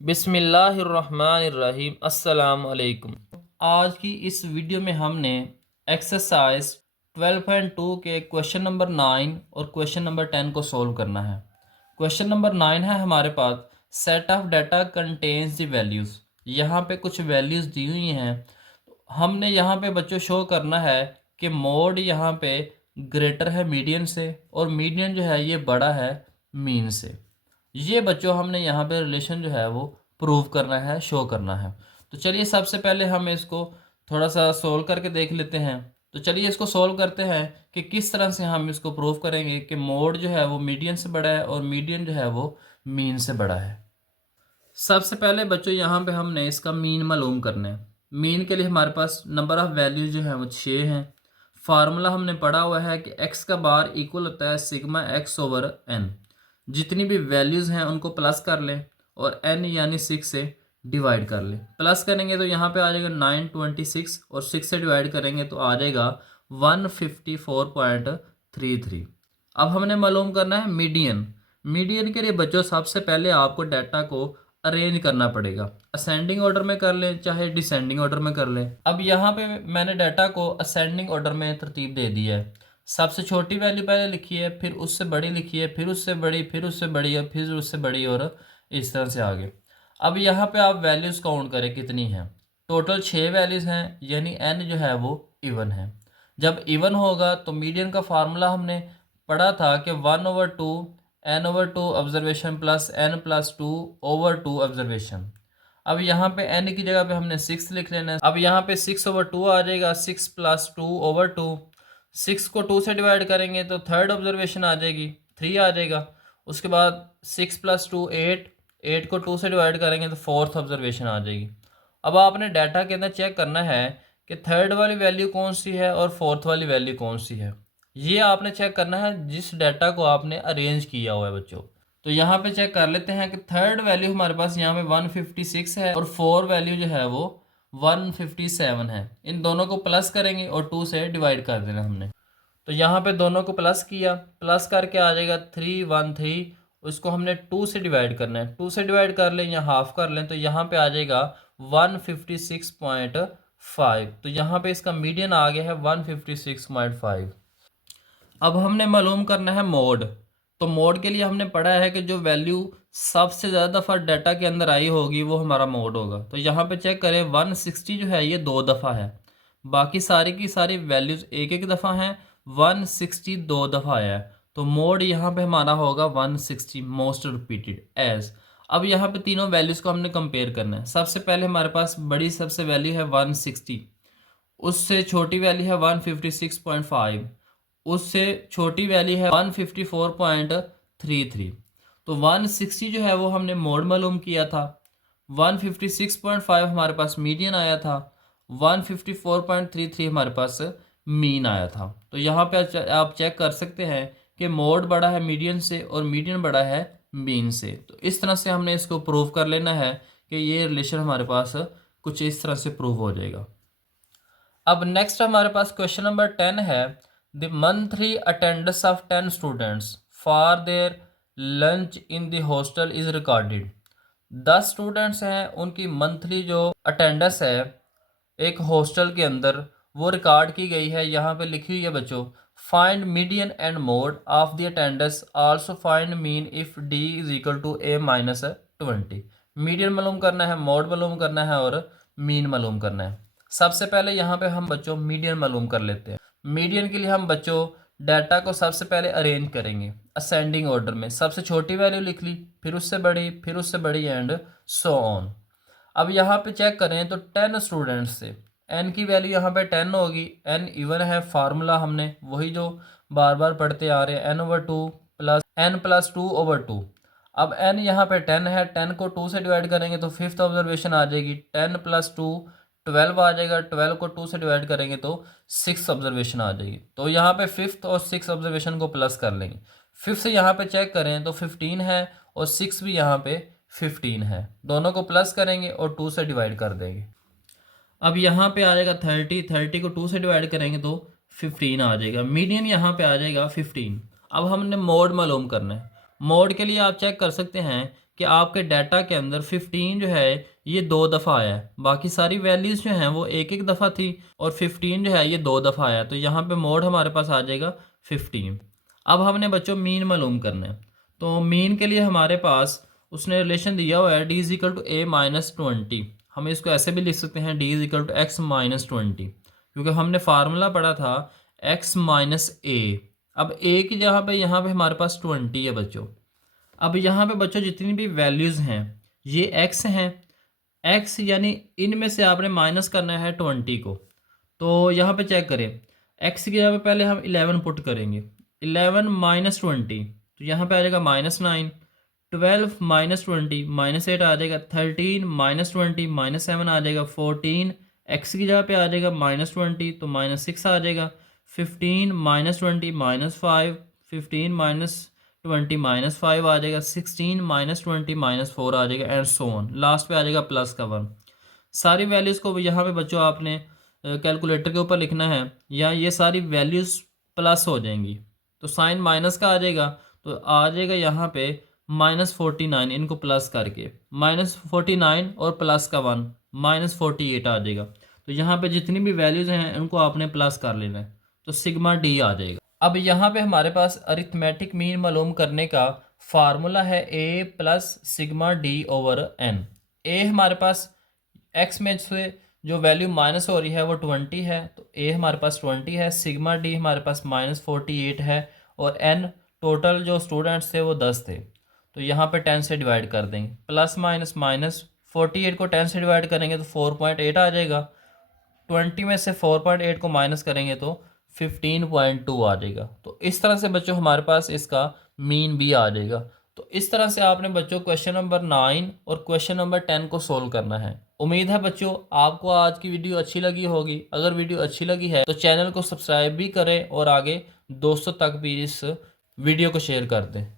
बिस्मिल्लाहिर्रहमानिर्रहीम अस्सलाम वालेकुम। आज की इस वीडियो में हमने एक्सरसाइज 12.2 के क्वेश्चन नंबर 9 और क्वेश्चन नंबर 10 को सॉल्व करना है। क्वेश्चन नंबर 9 है हमारे पास, set of data contains the values. यहाँ पे कुछ वैल्यूज़ दी हुई हैं। हमने यहाँ पे बच्चों शो करना है कि मोड यहाँ पे ग्रेटर है मीडियन से और मीडियन जो है ये बड़ा है मीन से। ये बच्चों हमने यहाँ पे रिलेशन जो है वो प्रूव करना है, शो करना है। तो चलिए सबसे पहले हम इसको थोड़ा सा सोल्व करके देख लेते हैं। तो चलिए इसको सोल्व करते हैं कि किस तरह से हम इसको प्रूव करेंगे कि मोड जो है वो मीडियन से बड़ा है और मीडियन जो है वो मीन से बड़ा है। सबसे पहले बच्चों यहाँ पे हमने इसका मीन मालूम करना है। मीन के लिए हमारे पास नंबर ऑफ़ वैल्यू जो है वो 6 हैं। फार्मूला हमने पढ़ा हुआ है कि एक्स का बार इक्वल होता है सिग्मा एक्स ओवर एन। जितनी भी वैल्यूज़ हैं उनको प्लस कर लें और एन यानी 6 से डिवाइड कर लें। प्लस करेंगे तो यहाँ पे आ जाएगा 926 और 6 से डिवाइड करेंगे तो आ जाएगा 154.33। अब हमने मालूम करना है मीडियन। मीडियन के लिए बच्चों सबसे पहले आपको डाटा को अरेंज करना पड़ेगा। असेंडिंग ऑर्डर में कर लें चाहे डिसेंडिंग ऑर्डर में कर लें। अब यहाँ पे मैंने डाटा को असेंडिंग ऑर्डर में तरतीब दे दी है। सबसे छोटी वैल्यू पहले लिखी है, फिर उससे बड़ी लिखी है, फिर उससे बड़ी, फिर उससे बड़ी और फिर उससे बड़ी और इस तरह से आगे। अब यहाँ पे आप वैल्यूज़ काउंट करें कितनी हैं। टोटल 6 वैल्यूज़ हैं, यानी एन जो है वो इवन है। जब इवन होगा तो मीडियन का फार्मूला हमने पढ़ा था कि 1/2 n/2 observation plus n+2 over 2 observation. अब यहाँ पे n की जगह पे हमने 6 लिख लेना है। अब यहाँ पे 6/2 आ जाएगा, 6 + 2/2। 6 को 2 से डिवाइड करेंगे तो थर्ड ऑब्जर्वेशन आ जाएगी, 3 आ जाएगा। उसके बाद 6 + 2 8, 8 को 2 से डिवाइड करेंगे तो फोर्थ ऑब्जर्वेशन आ जाएगी। अब आपने डाटा के अंदर चेक करना है कि थर्ड वाली वैल्यू कौन सी है और फोर्थ वाली वैल्यू कौन सी है। ये आपने चेक करना है जिस डाटा को आपने अरेंज किया हुआ है बच्चों। तो यहाँ पे चेक कर लेते हैं कि थर्ड वैल्यू हमारे पास यहाँ पे 156 है और फोर वैल्यू जो है वो 157 है। इन दोनों को प्लस करेंगे और 2 से डिवाइड कर देना हमने। तो यहाँ पे दोनों को प्लस किया, प्लस करके आ जाएगा 313। उसको हमने 2 से डिवाइड करना है, 2 से डिवाइड कर लें या हाफ कर लें तो यहाँ पे आ जाएगा 156.5। तो यहाँ पे इसका मीडियन आ गया है 156.5। अब हमने मालूम करना है मोड। तो मोड के लिए हमने पढ़ा है कि जो वैल्यू सबसे ज़्यादा दफ़ा डाटा के अंदर आई होगी वो हमारा मोड होगा। तो यहाँ पे चेक करें 160 जो है ये 2 दफ़ा है, बाकी सारी की सारी वैल्यूज़ एक एक दफ़ा हैं। 160 2 दफ़ा आया है तो मोड यहाँ पे हमारा होगा 160 मोस्ट रिपीटेड एज। अब यहाँ पे तीनों वैल्यूज़ को हमने कंपेयर करना है। सबसे पहले हमारे पास बड़ी सबसे वैल्यू है 160, उससे छोटी वैल्यू है 156.5, उससे छोटी वैल्यू है 154.33। तो 160 जो है वो हमने मोड मालूम किया था, 156.5 हमारे पास मीडियन आया था, 154.33 हमारे पास मीन आया था। तो यहाँ पे आप चेक कर सकते हैं कि मोड बड़ा है मीडियन से और मीडियन बड़ा है मीन से। तो इस तरह से हमने इसको प्रूव कर लेना है कि ये रिलेशन हमारे पास कुछ इस तरह से प्रूव हो जाएगा। अब नेक्स्ट हमारे पास क्वेश्चन नंबर 10 है, the monthly attendance of 10 students for their lunch in the hostel is recorded. 10 students हैं, उनकी मंथली जो अटेंडेंस है एक हॉस्टल के अंदर वो रिकॉर्ड की गई है। यहाँ पे लिखी हुई है बच्चों, find median and mode of the attendance, also find mean if D is equal to a-20। Median मालूम करना है, मोड मालूम करना है और मीन मालूम करना है। सबसे पहले यहाँ पे हम बच्चों मीडियन मालूम कर लेते हैं। मीडियन के लिए हम बच्चों डाटा को सबसे पहले अरेंज करेंगे असेंडिंग ऑर्डर में। सबसे छोटी वैल्यू लिख ली, फिर उससे बड़ी, फिर उससे बड़ी एंड सो ऑन। अब यहाँ पे चेक करें तो 10 स्टूडेंट्स से n की वैल्यू यहाँ पे 10 होगी। n इवन है, फार्मूला हमने वही जो बार बार पढ़ते आ रहे हैं, n/2 प्लस n+2/2। अब n यहाँ पे 10 है, 10 को 2 से डिवाइड करेंगे तो फिफ्थ ऑब्जर्वेशन आ जाएगी, 10 + 2 12 आ जाएगा, 12 को 2 से डिवाइड करेंगे तो 6 ऑब्जर्वेशन आ जाएगी। तो यहाँ पे फिफ्थ और 6 ऑब्जर्वेशन को प्लस कर लेंगे। फिफ्थ से यहाँ पे चेक करें तो 15 है और 6 भी यहाँ पे 15 है, दोनों को प्लस करेंगे और 2 से डिवाइड कर देंगे। अब यहाँ पे आ जाएगा 30, 30 को 2 से डिवाइड करेंगे तो 15 आ जाएगा। मीडियन यहाँ पे आ जाएगा 15। अब हमने मोड मालूम करना है। मोड के लिए आप चेक कर सकते हैं कि आपके डाटा के अंदर 15 जो है ये 2 दफ़ा आया है, बाकी सारी वैल्यूज़ जो हैं वो एक एक दफ़ा थी और 15 जो है ये 2 दफ़ा आया, तो यहाँ पे मोड हमारे पास आ जाएगा 15। अब हमने बच्चों मीन मालूम करना है, तो मीन के लिए हमारे पास उसने रिलेशन दिया हुआ है D is equal to A minus 20। हम इसको ऐसे भी लिख सकते हैं D is equal to x minus 20, क्योंकि हमने फार्मूला पढ़ा था एक्स माइनस ए। अब ए की जगह पे यहाँ पे हमारे पास 20 है बच्चों। अब यहाँ पे बच्चों जितनी भी वैल्यूज़ हैं ये एक्स हैं, एक्स यानी इनमें से आपने माइनस करना है 20 को। तो यहाँ पे चेक करें, एक्स की जगह पे पहले हम 11 पुट करेंगे, 11 माइनस 20 तो यहाँ पे आ जाएगा -9, 12 माइनस 20 -8 आ जाएगा, 13 माइनस 20 -7 आ जाएगा, 14 एक्स की जगह पे आ जाएगा -20 तो -6 आ जाएगा, 15 माइनस 20 -5, 15 माइनस 20 -5 आ जाएगा, 16 माइनस 20 -4 आ जाएगा एंड सो ऑन, लास्ट पे आ जाएगा प्लस का 1। सारी वैल्यूज़ को यहाँ पे बच्चों आपने कैलकुलेटर के ऊपर लिखना है या ये सारी वैल्यूज़ प्लस हो जाएंगी, तो साइन माइनस का आ जाएगा, तो आ जाएगा यहाँ पे -49, इनको प्लस करके -49 और प्लस का 1 -48 आ जाएगा। तो यहाँ पे जितनी भी वैल्यूज़ हैं उनको आपने प्लस कर लेना है, तो सिग्मा डी आ जाएगा। अब यहाँ पे हमारे पास अरिथमेटिक मीन मालूम करने का फार्मूला है A plus sigma D over N. A हमारे पास एक्स में से जो वैल्यू माइनस हो रही है वो 20 है, तो ए हमारे पास 20 है, सिग्मा डी हमारे पास -48 है और एन टोटल जो स्टूडेंट्स थे वो 10 थे, तो यहाँ पे 10 से डिवाइड कर देंगे, प्लस माइनस माइनस 48 को 10 से डिवाइड करेंगे तो 4.8 आ जाएगा, 20 में से 4.8 को माइनस करेंगे तो 15.2 आ जाएगा। तो इस तरह से बच्चों हमारे पास इसका मीन भी आ जाएगा। तो इस तरह से आपने बच्चों क्वेश्चन नंबर 9 और क्वेश्चन नंबर 10 को सोल्व करना है। उम्मीद है बच्चों आपको आज की वीडियो अच्छी लगी होगी। अगर वीडियो अच्छी लगी है तो चैनल को सब्सक्राइब भी करें और आगे दोस्तों तक भी इस वीडियो को शेयर कर दें।